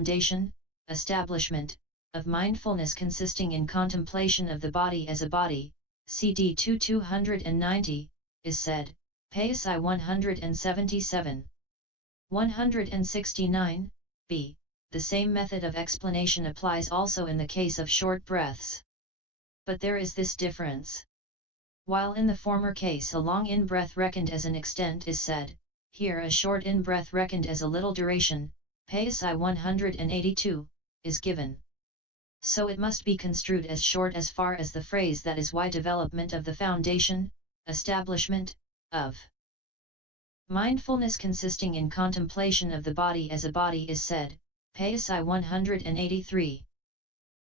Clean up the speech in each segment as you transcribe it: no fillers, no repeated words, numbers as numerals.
foundation, establishment, of mindfulness consisting in contemplation of the body as a body, CD 290, is said, Paþis I 177. 169, b. The same method of explanation applies also in the case of short breaths. But there is this difference. While in the former case a long in-breath reckoned as an extent is said, here a short in-breath reckoned as a little duration, Paþis I 182, is given. So it must be construed as short as far as the phrase that is why development of the foundation, establishment, of mindfulness consisting in contemplation of the body as a body is said, Paþis I 183.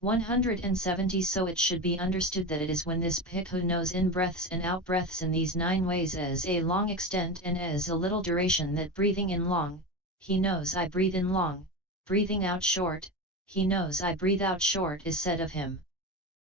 170. So it should be understood that it is when this bhikkhu knows in-breaths and out-breaths in these 9 ways as a long extent and as a little duration that breathing in long, he knows I breathe in long, breathing out short, he knows I breathe out short is said of him.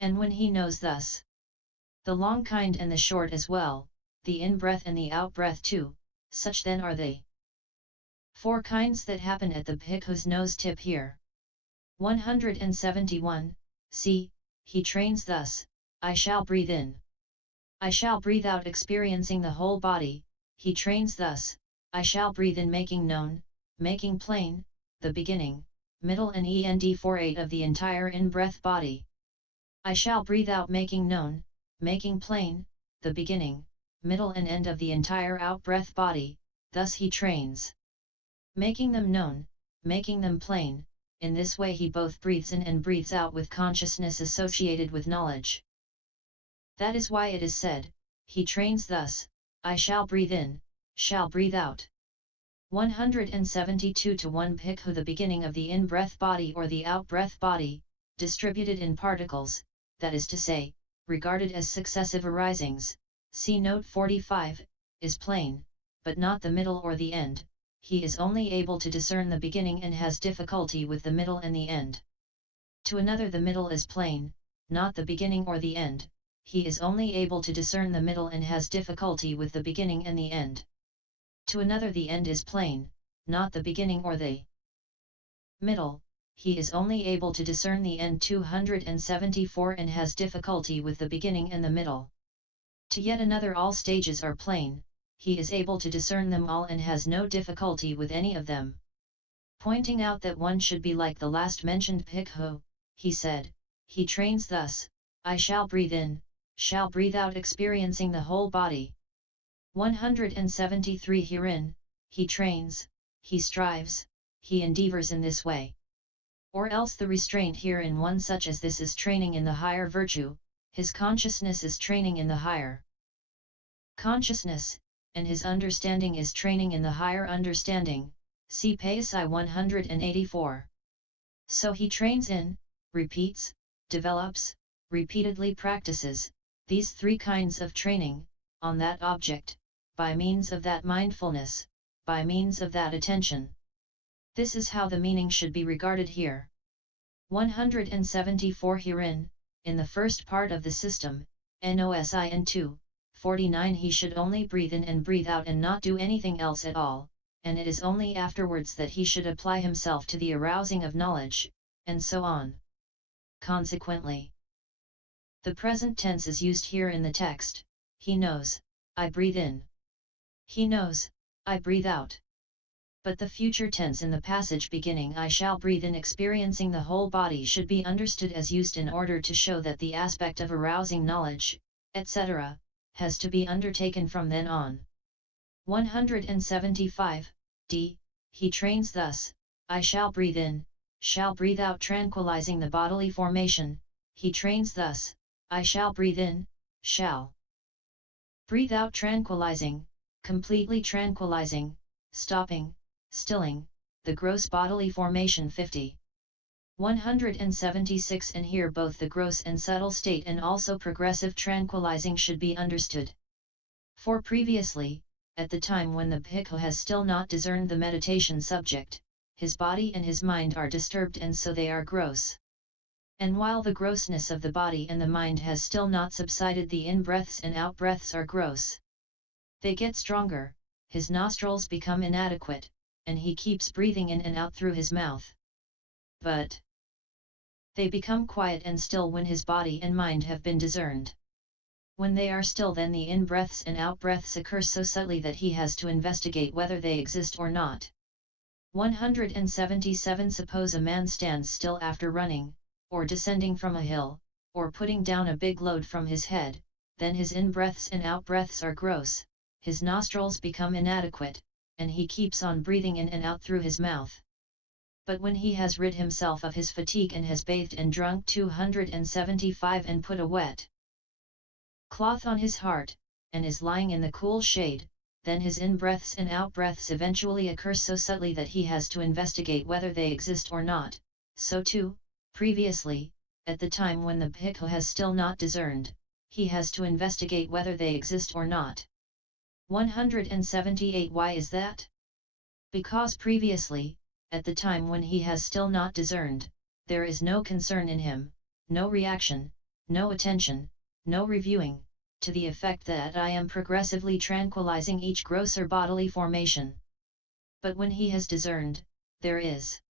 And when he knows thus, the long kind and the short as well, the in-breath and the out-breath too, such then are they. 4 kinds that happen at the bhikkhu's nose tip here. 171, c. He trains thus, I shall breathe in. I shall breathe out experiencing the whole body, he trains thus, I shall breathe in making known, making plain, the beginning, middle and end 48 of the entire in-breath body. I shall breathe out making known, making plain, the beginning, middle and end of the entire out-breath body, thus he trains. Making them known, making them plain, in this way he both breathes in and breathes out with consciousness associated with knowledge. That is why it is said, he trains thus, I shall breathe in, shall breathe out. 172 to 1 bhikkhu the beginning of the in-breath body or the out-breath body, distributed in particles, that is to say, regarded as successive arisings, see note 45, is plain, but not the middle or the end. He is only able to discern the beginning and has difficulty with the middle and the end. To another the middle is plain, not the beginning or the end, he is only able to discern the middle and has difficulty with the beginning and the end. To another the end is plain, not the beginning or the middle, he is only able to discern the end 274 and has difficulty with the beginning and the middle. To yet another all stages are plain, he is able to discern them all and has no difficulty with any of them. Pointing out that one should be like the last mentioned bhikkhu, he said, he trains thus, I shall breathe in, shall breathe out experiencing the whole body. 173 Herein, he trains, he strives, he endeavors in this way. Or else the restraint here in one such as this is training in the higher virtue, his consciousness is training in the higher consciousness, and his understanding is training in the higher understanding, see Paþis I 184. So he trains in, repeats, develops, repeatedly practices, these 3 kinds of training, on that object, by means of that mindfulness, by means of that attention. This is how the meaning should be regarded here. 174 Herein, in the first part of the system, NOSIN 2, 49 he should only breathe in and breathe out and not do anything else at all, and it is only afterwards that he should apply himself to the arousing of knowledge, and so on. Consequently, the present tense is used here in the text, he knows, I breathe in. He knows, I breathe out. But the future tense in the passage beginning I shall breathe in experiencing the whole body should be understood as used in order to show that the aspect of arousing knowledge, etc., has to be undertaken from then on. 175, d. He trains thus, I shall breathe in, shall breathe out tranquilizing the bodily formation, he trains thus, I shall breathe in, shall breathe out tranquilizing, completely tranquilizing, stopping, stilling, the gross bodily formation 50. 176 and here both the gross and subtle state and also progressive tranquilizing should be understood. For previously, at the time when the bhikkhu has still not discerned the meditation subject, his body and his mind are disturbed and so they are gross. And while the grossness of the body and the mind has still not subsided, the in-breaths and out-breaths are gross. They get stronger, his nostrils become inadequate, and he keeps breathing in and out through his mouth. but they become quiet and still when his body and mind have been discerned. When they are still, then the in-breaths and out-breaths occur so subtly that he has to investigate whether they exist or not. 177. Suppose a man stands still after running, or descending from a hill, or putting down a big load from his head, then his in-breaths and out-breaths are gross, his nostrils become inadequate, and he keeps on breathing in and out through his mouth. But when he has rid himself of his fatigue and has bathed and drunk 275 and put a wet cloth on his heart, and is lying in the cool shade, then his in-breaths and out-breaths eventually occur so subtly that he has to investigate whether they exist or not. So too, previously, at the time when the Bhikkhu has still not discerned, he has to investigate whether they exist or not. 178. Why is that? Because previously, at the time when he has still not discerned, there is no concern in him, no reaction, no attention, no reviewing, to the effect that I am progressively tranquilizing each grosser bodily formation. But when he has discerned, there is.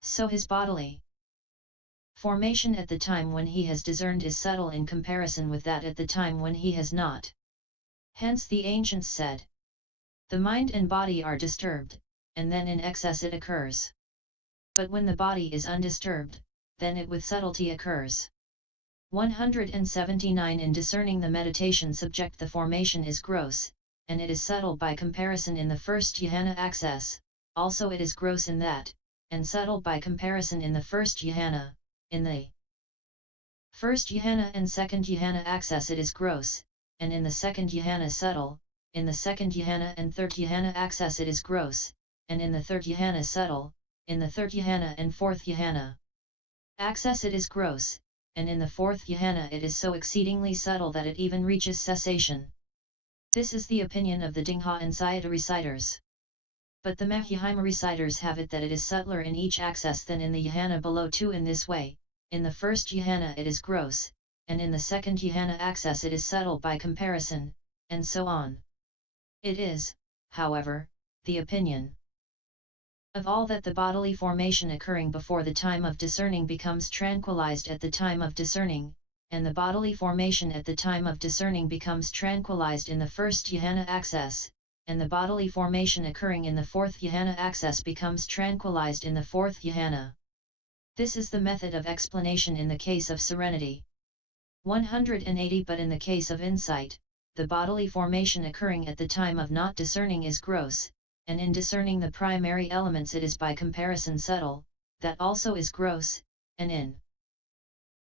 So his bodily formation at the time when he has discerned is subtle in comparison with that at the time when he has not. Hence the ancients said, the mind and body are disturbed, and then in excess it occurs. But when the body is undisturbed, then it with subtlety occurs. 179. In discerning the meditation subject the formation is gross, and it is subtle by comparison in the first jhana access, also it is gross in that, and subtle by comparison in the first jhana, in the first jhana and second jhana access it is gross, and in the second jhana subtle, in the second jhana and third jhana access it is gross, and in the third jhana subtle, in the third jhana and fourth jhana access it is gross, and in the fourth jhana it is so exceedingly subtle that it even reaches cessation. This is the opinion of the Dingha and Sayadaw reciters. But the Mahayana reciters have it that it is subtler in each access than in the jhana below 2 in this way. In the first jhana it is gross, and in the second jhana access it is subtle by comparison, and so on. It is, however, the opinion of all that the bodily formation occurring before the time of discerning becomes tranquilized at the time of discerning, and the bodily formation at the time of discerning becomes tranquilized in the first jhana access, and the bodily formation occurring in the fourth jhana access becomes tranquilized in the fourth jhana. This is the method of explanation in the case of serenity. 180. But in the case of insight, the bodily formation occurring at the time of not discerning is gross, and in discerning the primary elements it is by comparison subtle, that also is gross, and in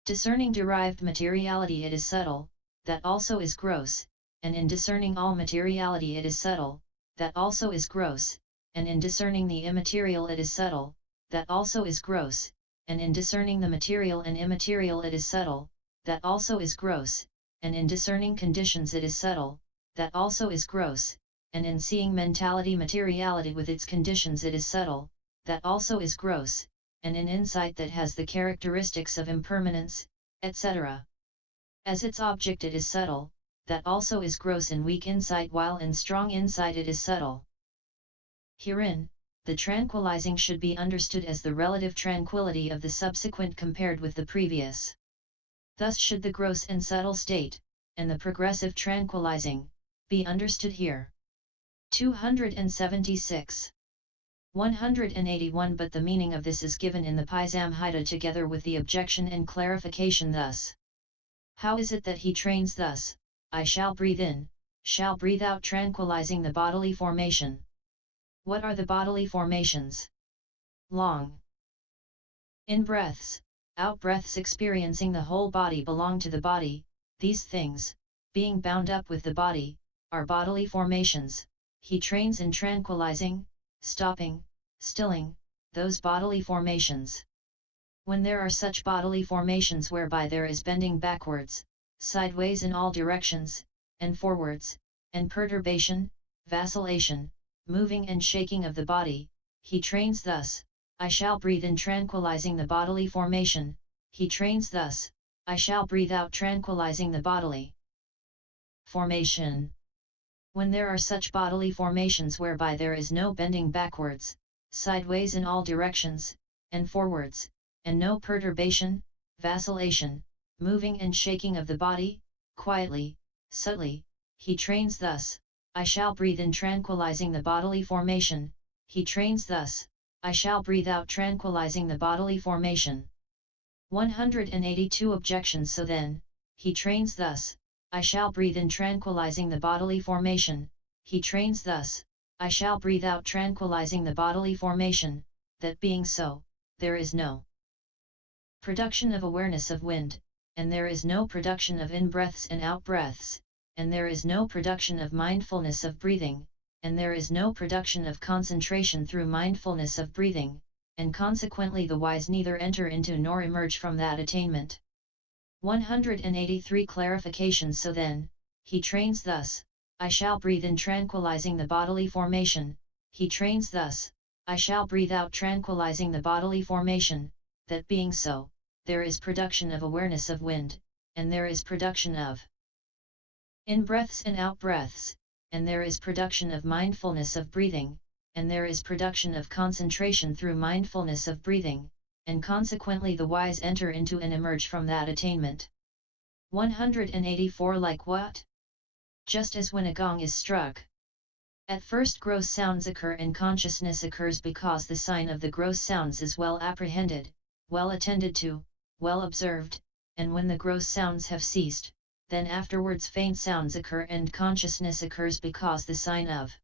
discerning derived materiality it is subtle, that also is gross, and in discerning all materiality it is subtle, that also is gross, and in discerning the immaterial it is subtle, that also is gross, and in discerning the material and immaterial it is subtle, that also is gross, and in discerning conditions it is subtle, that also is gross, and in seeing mentality materiality with its conditions it is subtle, that also is gross, and in insight that has the characteristics of impermanence, etc. As its object it is subtle, that also is gross in weak insight while in strong insight it is subtle. Herein, the tranquilizing should be understood as the relative tranquility of the subsequent compared with the previous. Thus should the gross and subtle state, and the progressive tranquilizing, be understood here. 276. 181. But the meaning of this is given in the Pi-Samhita together with the objection and clarification thus. How is it that he trains thus, I shall breathe in, shall breathe out, tranquilizing the bodily formation? What are the bodily formations? Long in-breaths, out-breaths experiencing the whole body belong to the body. These things, being bound up with the body, are bodily formations. He trains in tranquilizing, stopping, stilling, those bodily formations. When there are such bodily formations whereby there is bending backwards, sideways in all directions, and forwards, and perturbation, vacillation, moving and shaking of the body, he trains thus, I shall breathe in tranquilizing the bodily formation, he trains thus, I shall breathe out tranquilizing the bodily formation. When there are such bodily formations whereby there is no bending backwards, sideways in all directions, and forwards, and no perturbation, vacillation, moving and shaking of the body, quietly, subtly, he trains thus, I shall breathe in tranquilizing the bodily formation, he trains thus, I shall breathe out tranquilizing the bodily formation. 182 objections. So then, he trains thus, I shall breathe in tranquilizing the bodily formation, he trains thus, I shall breathe out tranquilizing the bodily formation, that being so, there is no production of awareness of wind, and there is no production of in-breaths and out-breaths, and there is no production of mindfulness of breathing, and there is no production of concentration through mindfulness of breathing, and consequently the wise neither enter into nor emerge from that attainment. 183 clarifications. So then, he trains thus, I shall breathe in tranquilizing the bodily formation, he trains thus, I shall breathe out tranquilizing the bodily formation, that being so, there is production of awareness of wind, and there is production of in-breaths and out-breaths, and there is production of mindfulness of breathing, and there is production of concentration through mindfulness of breathing, and consequently the wise enter into and emerge from that attainment. 184 Like what? Just as when a gong is struck. At first gross sounds occur and consciousness occurs because the sign of the gross sounds is well apprehended, well attended to, well observed, and when the gross sounds have ceased, then afterwards faint sounds occur and consciousness occurs because the sign of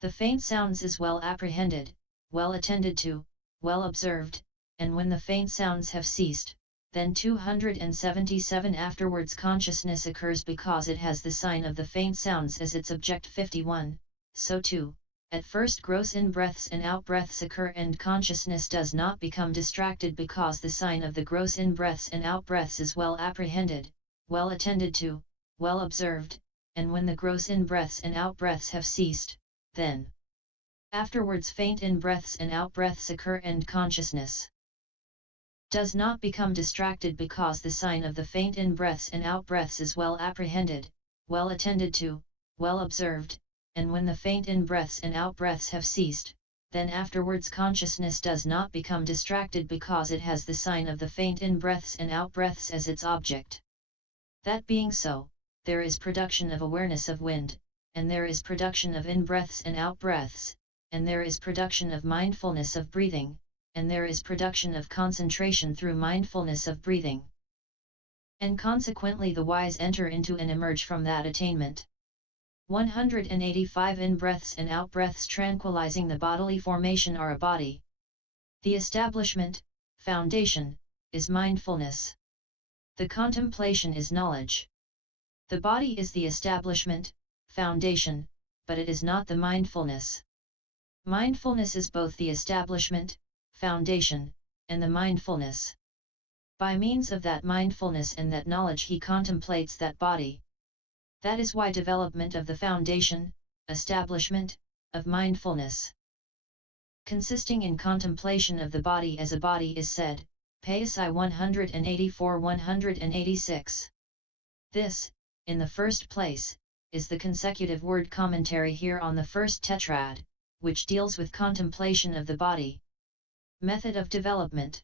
the faint sounds is well apprehended, well attended to, well observed, and when the faint sounds have ceased, then 277 afterwards consciousness occurs because it has the sign of the faint sounds as its object. 51, so too, at first gross in-breaths and out-breaths occur and consciousness does not become distracted because the sign of the gross in-breaths and out-breaths is well apprehended, well attended to, well observed, and when the gross in-breaths and out-breaths have ceased, then afterwards faint in-breaths and out-breaths occur and consciousness does not become distracted because the sign of the faint in-breaths and out-breaths is well apprehended, well attended to, well observed, and when the faint in-breaths and out-breaths have ceased, then afterwards consciousness does not become distracted because it has the sign of the faint in-breaths and out-breaths as its object. That being so, there is production of awareness of wind, and there is production of in-breaths and out-breaths, and there is production of mindfulness of breathing, and there is production of concentration through mindfulness of breathing. And consequently the wise enter into and emerge from that attainment. 185 In-breaths and out-breaths tranquilizing the bodily formation are a body. The establishment, foundation, is mindfulness. The contemplation is knowledge. The body is the establishment, foundation, but it is not the mindfulness. Mindfulness is both the establishment, foundation, and the mindfulness. By means of that mindfulness and that knowledge he contemplates that body. That is why development of the foundation, establishment, of mindfulness, consisting in contemplation of the body as a body is said, Paþis I 184-186. This, in the first place, is the consecutive word commentary here on the first tetrad, which deals with contemplation of the body. Method of development.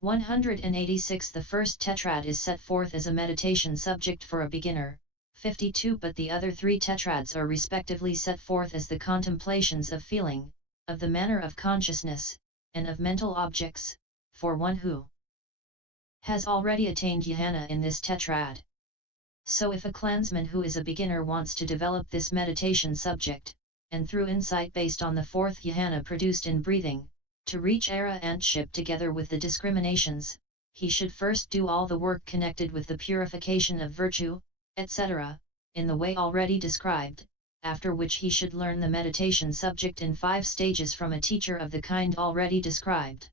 186 The first tetrad is set forth as a meditation subject for a beginner, 52 But the other three tetrads are respectively set forth as the contemplations of feeling, of the manner of consciousness, and of mental objects, for one who has already attained jhana in this tetrad. So if a clansman who is a beginner wants to develop this meditation subject, and through insight based on the fourth jhana produced in breathing, to reach arahantship together with the discriminations, he should first do all the work connected with the purification of virtue, etc., in the way already described, after which he should learn the meditation subject in 5 stages from a teacher of the kind already described.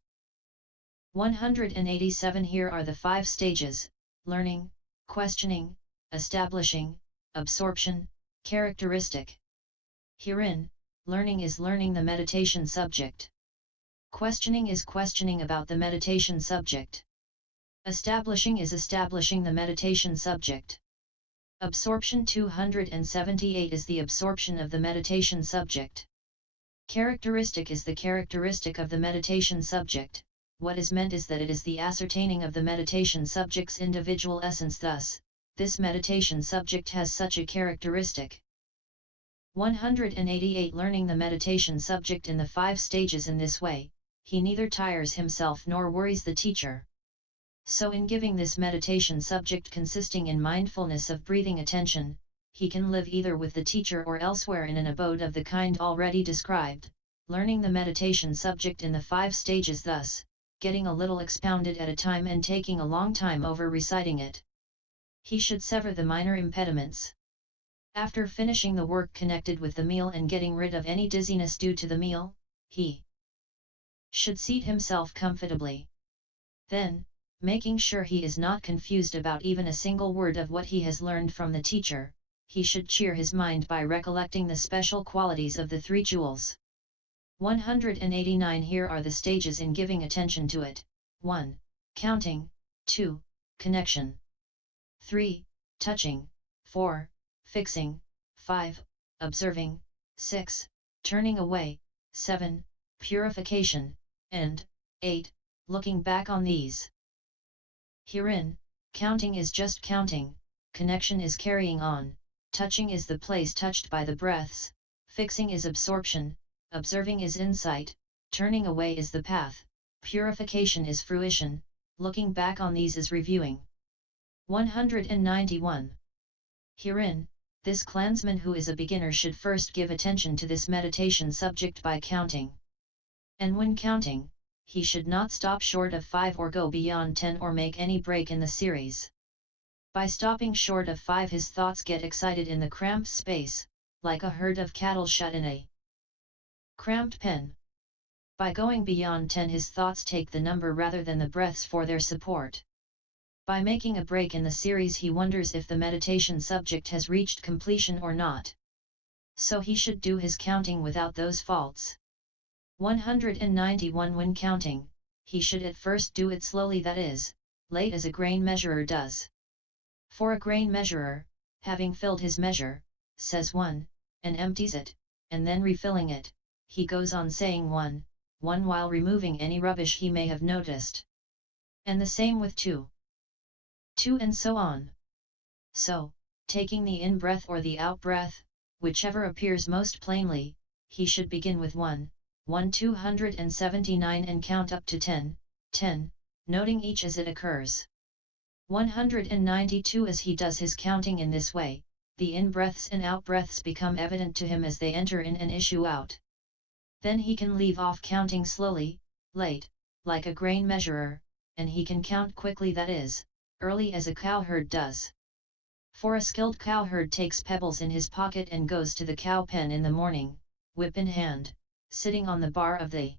187 Here are the 5 stages: learning, questioning, establishing, absorption, characteristic. Herein, learning is learning the meditation subject. Questioning is questioning about the meditation subject. Establishing is establishing the meditation subject. Absorption 278 is the absorption of the meditation subject. Characteristic is the characteristic of the meditation subject. What is meant is that it is the ascertaining of the meditation subject's individual essence. Thus, this meditation subject has such a characteristic. 188 Learning the meditation subject in the 5 stages. In this way, he neither tires himself nor worries the teacher. So in giving this meditation subject consisting in mindfulness of breathing attention, he can live either with the teacher or elsewhere in an abode of the kind already described, learning the meditation subject in the 5 stages, thus, getting a little expounded at a time and taking a long time over reciting it. He should sever the minor impediments. After finishing the work connected with the meal and getting rid of any dizziness due to the meal, he should seat himself comfortably. Then, making sure he is not confused about even a single word of what he has learned from the teacher, he should cheer his mind by recollecting the special qualities of the 3 jewels. 189 Here are the stages in giving attention to it. 1. Counting. 2. Connection. 3. Touching. 4. Fixing. 5. Observing. 6. Turning away. 7. Purification. And 8. Looking back on these. Herein, counting is just counting, connection is carrying on, touching is the place touched by the breaths, fixing is absorption, observing is insight, turning away is the path, purification is fruition, looking back on these is reviewing. 191. Herein, this clansman who is a beginner should first give attention to this meditation subject by counting. And when counting, he should not stop short of 5 or go beyond 10 or make any break in the series. By stopping short of 5 his thoughts get excited in the cramped space, like a herd of cattle shut in a cramped pen. By going beyond 10 his thoughts take the number rather than the breaths for their support. By making a break in the series he wonders if the meditation subject has reached completion or not. So he should do his counting without those faults. 191 When counting, he should at first do it slowly, that is, late as a grain measurer does. For a grain measurer, having filled his measure, says 1, and empties it, and then refilling it, he goes on saying 1 while removing any rubbish he may have noticed. And the same with 2, and so on. So, taking the in-breath or the out-breath, whichever appears most plainly, he should begin with 1, 279 and count up to 10, noting each as it occurs. 192 As he does his counting in this way, the in-breaths and out-breaths become evident to him as they enter in and issue out. Then he can leave off counting slowly, late, like a grain measurer, and he can count quickly, that is, early as a cowherd does. For a skilled cowherd takes pebbles in his pocket and goes to the cow pen in the morning, whip in hand, sitting on the bar of the